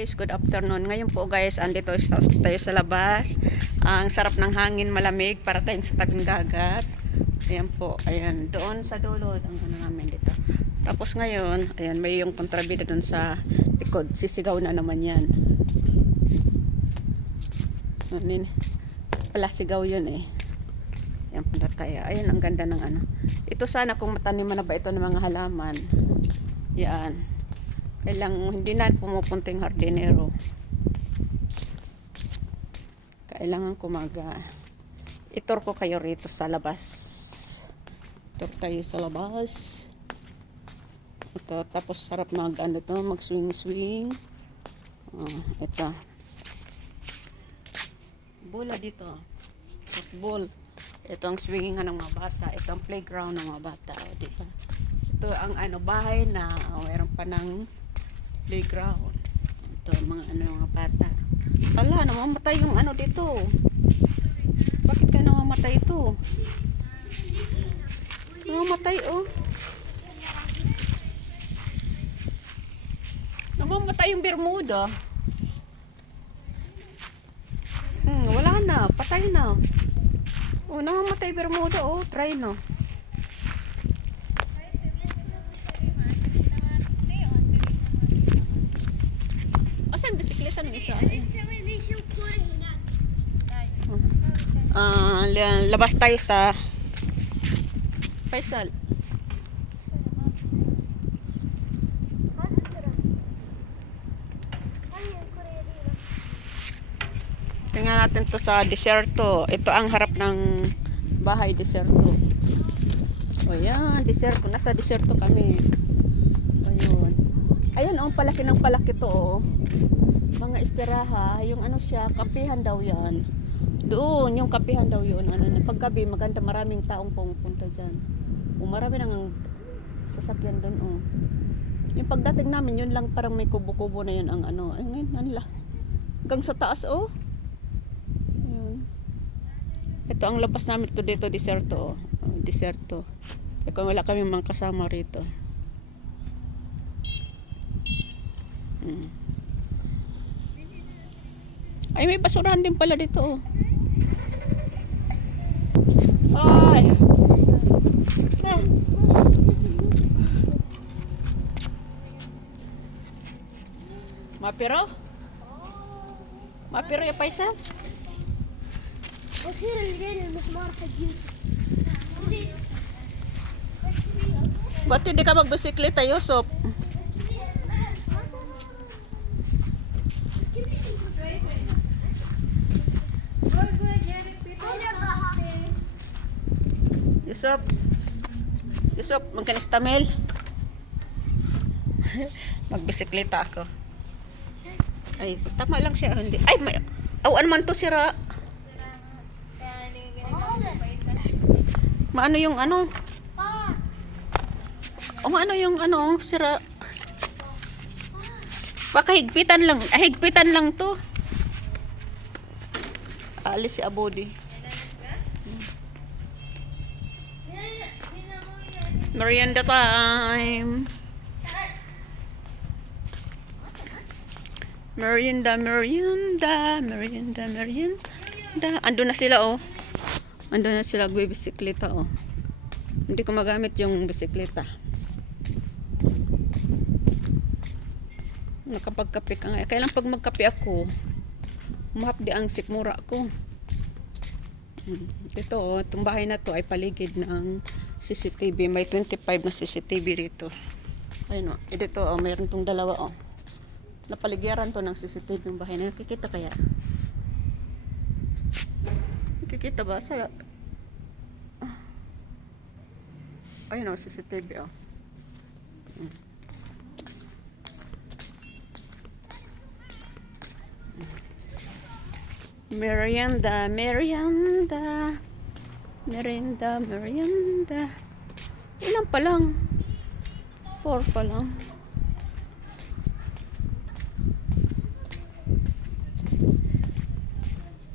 Guys, good afternoon. Ngayon po guys, andito tayo sa labas. Ang sarap ng hangin, malamig para tayong sa tabing dagat. Ayan po, ayan, doon sa dulo, ang ano namin dito. Tapos ngayon, ayan, may yung kontrabida doon sa likod. Sisigaw na naman yan. Anin, pala sigaw yun eh. Ayan pala tayo. Ayan, ang ganda ng ano. Ito sana kung mataniman na ba ito ng mga halaman. Yan. Kailangan hindi na pumupunta yung hardinero. Kailangan kumaga. Itur ko kayo rito sa labas. Itur tayo sa labas. Ito, tapos sarap mag ano to, mag swing swing. Oh, ito. Bola dito. Football. Ito ang swingingan ng mga bata. Ito ang playground ng mga bata. O, di ba? Ito ang ano, bahay na o, mayroon pa ng playground. Ito, mga ano, mga bata. Ala, namamatay yung ano dito. Bakit ka namamatay ito? Namamatay, oh. Namamatay yung Bermuda. Hmm, wala na. Patay na. Oh, namamatay Bermuda, oh. Try no. Isa? Ah, la- labas tayo sa Faisal. Tingnan natin to sa deserto. Ito ang harap ng bahay deserto. O yan, deserto. Nasa deserto kami. Ayun. Ayun, ang palaki ng palaki to. Oh. Mga istiraha, yung ano siya, kapihan daw yan. Doon, yung kapihan daw yun. Ano, paggabi, maganda, maraming taong pumupunta dyan. O, marami nang sasakyan doon. Oh. Yung pagdating namin, yun lang parang may kubo-kubo na yun ang ano. Ay, ngayon, ano la. Hanggang sa taas, oh. Ayun. Ito ang labas namin to dito, deserto. Oh. Oh, deserto. Kaya kung wala kami mga kasama rito. Hmm. Ay, may basurahan din pala dito. Oh. Ay! Mapiro? Mapiro ya paisa? وأخيرا لقينا المسمار حقين Ba't hindi ka magbisikleta, Yusop? Yusop? Yusop, magkanistamel? Magbisikleta ako. Ay, tama lang siya. Hindi. Ay, may... Awan man to sira. Maano yung ano? O maano yung ano, sira? Baka higpitan lang. Ah, higpitan lang to. Alis si Abodi. Merienda time. Merienda, merienda, merienda, merienda. Ando na sila oh. Ando na sila bisikleta oh. Hindi ko magamit yung bisikleta. Nakapagkape ka nga. Kailan pag magkape ako, mahapdi ang sikmura ko. Hmm. Ito, oh, itong bahay na to ay paligid ng CCTV. May 25 na CCTV rito. Ayun o. Oh. Ito, oh, mayroon tong dalawa oh. Napaligyaran to ng CCTV yung bahay na. Nakikita kaya? Nakikita ba? Sa... Ayun o, CCTV oh. Merienda, merienda. Merienda, merienda. Ilan pa lang? Four pa lang.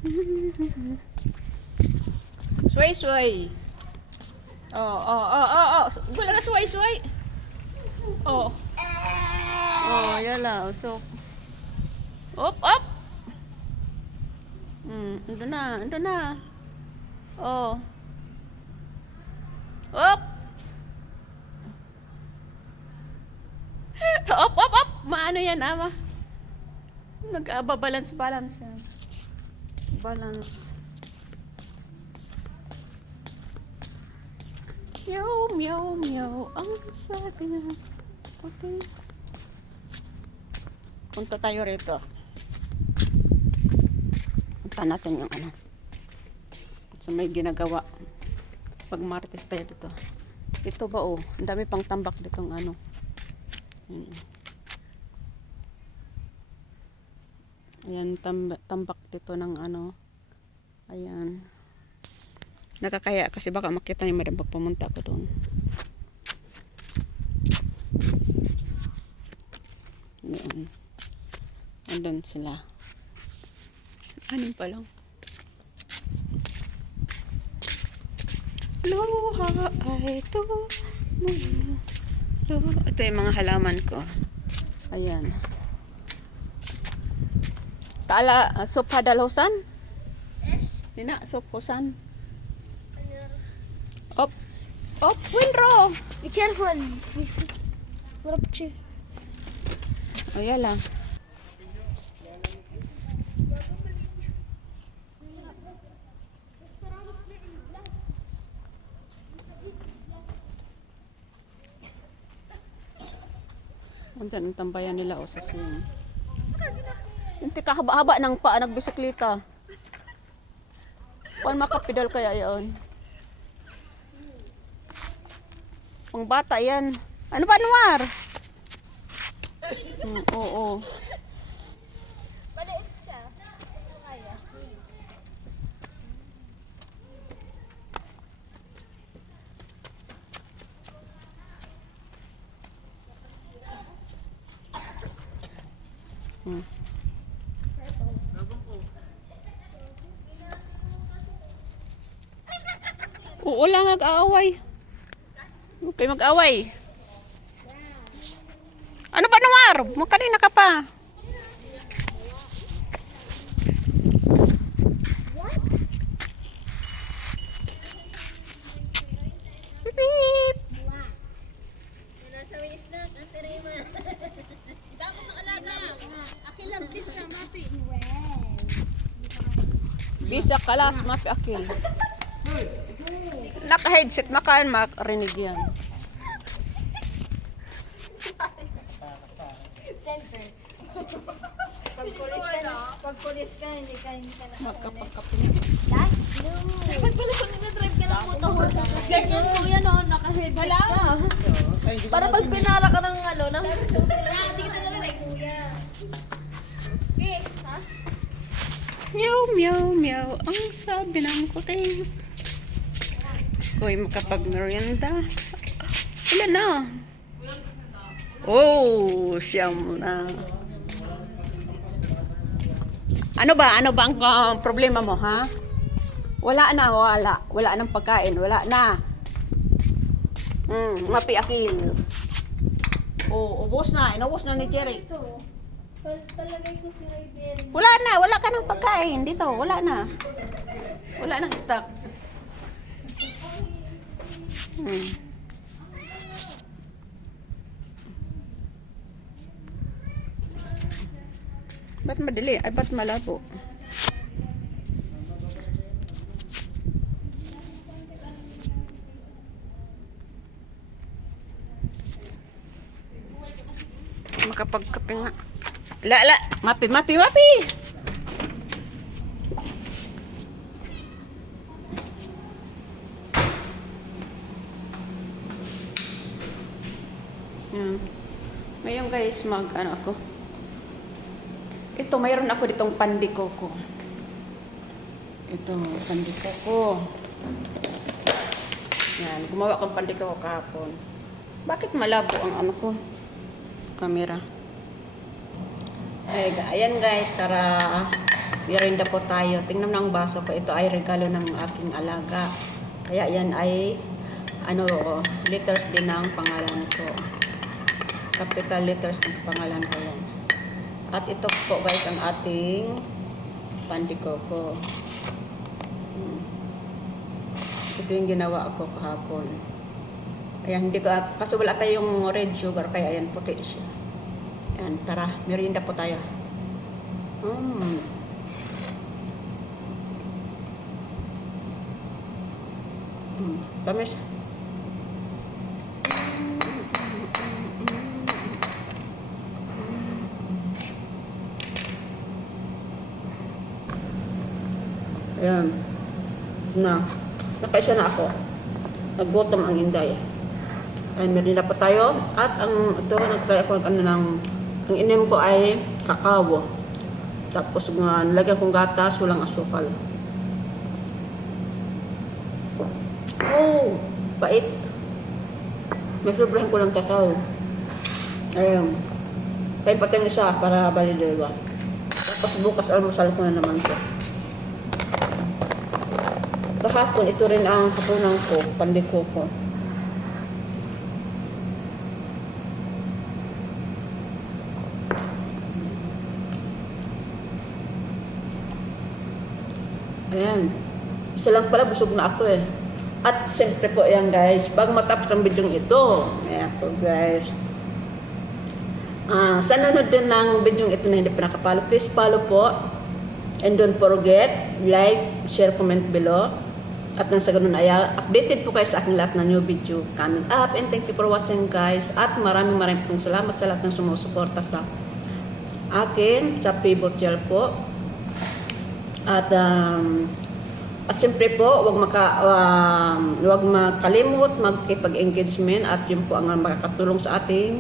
Sway, sway. Oh, oh, oh, oh, oh. Gula ka sway, sway. Oh. Oh, yala. So, Op, op! Hmm, ando na, ando na. Oh. Op! op, op, op! Maano yan, ama? Nag-balance, balance yan. Balance. Meow, meow, meow. Ang sabi na. Okay. Punta tayo rito. Punta natin yung ano. Sa may ginagawa. Pag martes tayo dito. Ito ba oh. Ang dami pang tambak ditong ano. Ayan. Ayan, tam- tambak dito ng ano. Ayan. Nakakaya kasi baka makita niyo madam pag pumunta ko doon. Ayan. Andun sila. Anim pa lang. Luha ay ito. Luha. Ito yung mga halaman ko. Ayan. Taala, uh, sup hadalhosan? Dina, sup husan. Op. Op, windrow. Be careful. Up, chief? O, yan lang. Andyan ang tambayan nila o sa swing. Hindi kahaba-haba ng paa nagbisikleta. Paano makapidal kaya yon? Pang bata yan. Ano ba, Noir? Hmm, oo. Maliit Oo lang nag-aaway. Okay, mag-away. Ano ba, Noir? Makanina ka pa. Beep. Nasa waist na. Nasa rima. Damo ng alaga. Akin lang bis na, mapi. Bisa kalas, mapi akil. Naka-headset, makaan makarinig yan. Pag ka na, pag pulis ka, hindi ka, hindi ka na. That's blue. Dapat pala kung nag-drive ka ng motor. Ganyan mo yan o, naka-headset ka. Para pag pinara ka ng ano, ng... Hindi kita lang like, kuya. Meow, meow, meow. Ang sabi ng kuting. Koy, makapag-merienda. Wala na. Oh, siyam na. Ano ba? Ano ba ang uh, problema mo, ha? Wala na, wala. Wala nang pagkain. Wala na. Hmm, mapi akil. Oh, ubos na. Inubos na ni Jerry. Wala na, wala ka ng pagkain dito, wala na. Wala nang stock. Hmm. Ba't madali? Ay, ba't malabo? Makapagkape nga. La, la. Mapi, mapi, mapi. Ngayon guys, mag ano ako. Ito, mayroon ako ditong pandikoko. Ito, pandikoko. Yan, gumawa akong pandikoko kahapon. Bakit malabo ang ano ko? Camera. Ay, ayan guys, tara. Merinda po tayo. Tingnan mo ang baso ko. Ito ay regalo ng aking alaga. Kaya yan ay ano, letters din ng pangalan ko. Capital letters ng pangalan ko yan. At ito po guys ang ating pandikoko. Hmm. Ito yung ginawa ko kahapon. Ayan, hindi ko, kaso wala tayong red sugar, kaya ayan, puti siya. Ayan, tara, merienda po tayo. Mm. Mm, tamis. Ayan. Na. Nakaisa na ako. Naggutom ang inday. Ay, meron pa tayo. At ang ito, nagtry ako ano ng, ang inim ko ay kakao. Tapos nga, nilagyan kong gatas, walang asukal. Oh, bait. May sobrahan ko lang kakao. Ayun. Kaya pati yung isa para bali dalawa. Tapos bukas almusal ko na naman to. Kahapon, ito rin ang hapunan ko, pandiko ko. Ayan. Isa lang pala, busog na ako eh. At siyempre po, ayan guys, bago matapos ang video ito, ayan po guys, Ah, sa nanonood din ng video ito na hindi pa nakapalo, please follow po. And don't forget, like, share, comment below. At nang sa ganun ay ah, updated po kayo sa aking lahat ng new video coming up. And thank you for watching guys. At maraming maraming pong salamat sa lahat ng sumusuporta sa akin, sa Pivot Gel po. At um, at siyempre po, wag maka um, wag makalimot magkipag-engagement at yun po ang makakatulong sa ating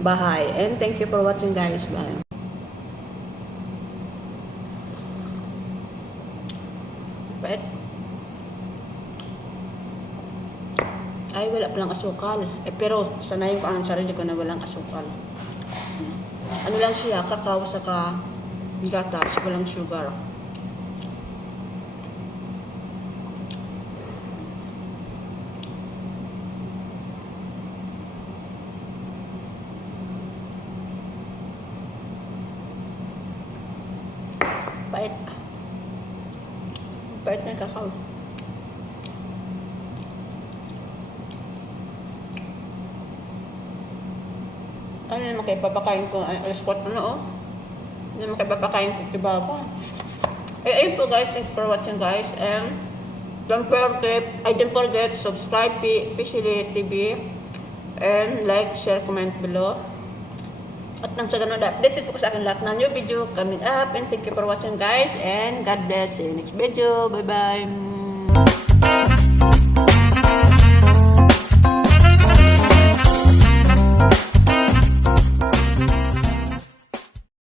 bahay. And thank you for watching guys. Bye. Pwede. Ay, wala palang asukal. Eh, pero sanayin ko ang sarili ko na walang asukal. Ano lang siya, kakao saka gatas, walang sugar. Pait. Pait ng kakao. Ano naman kayo papakain ko? Ay, alas 4 na oh. Ano naman kayo papakain ko kibaba? Ay, ayun po guys. Thanks for watching guys. And don't forget, I don't forget subscribe P PCL TV and like, share, comment below. At nang sa ganun, updated po ko sa akin lahat ng new video coming up. And thank you for watching guys. And God bless. You next video. Bye-bye.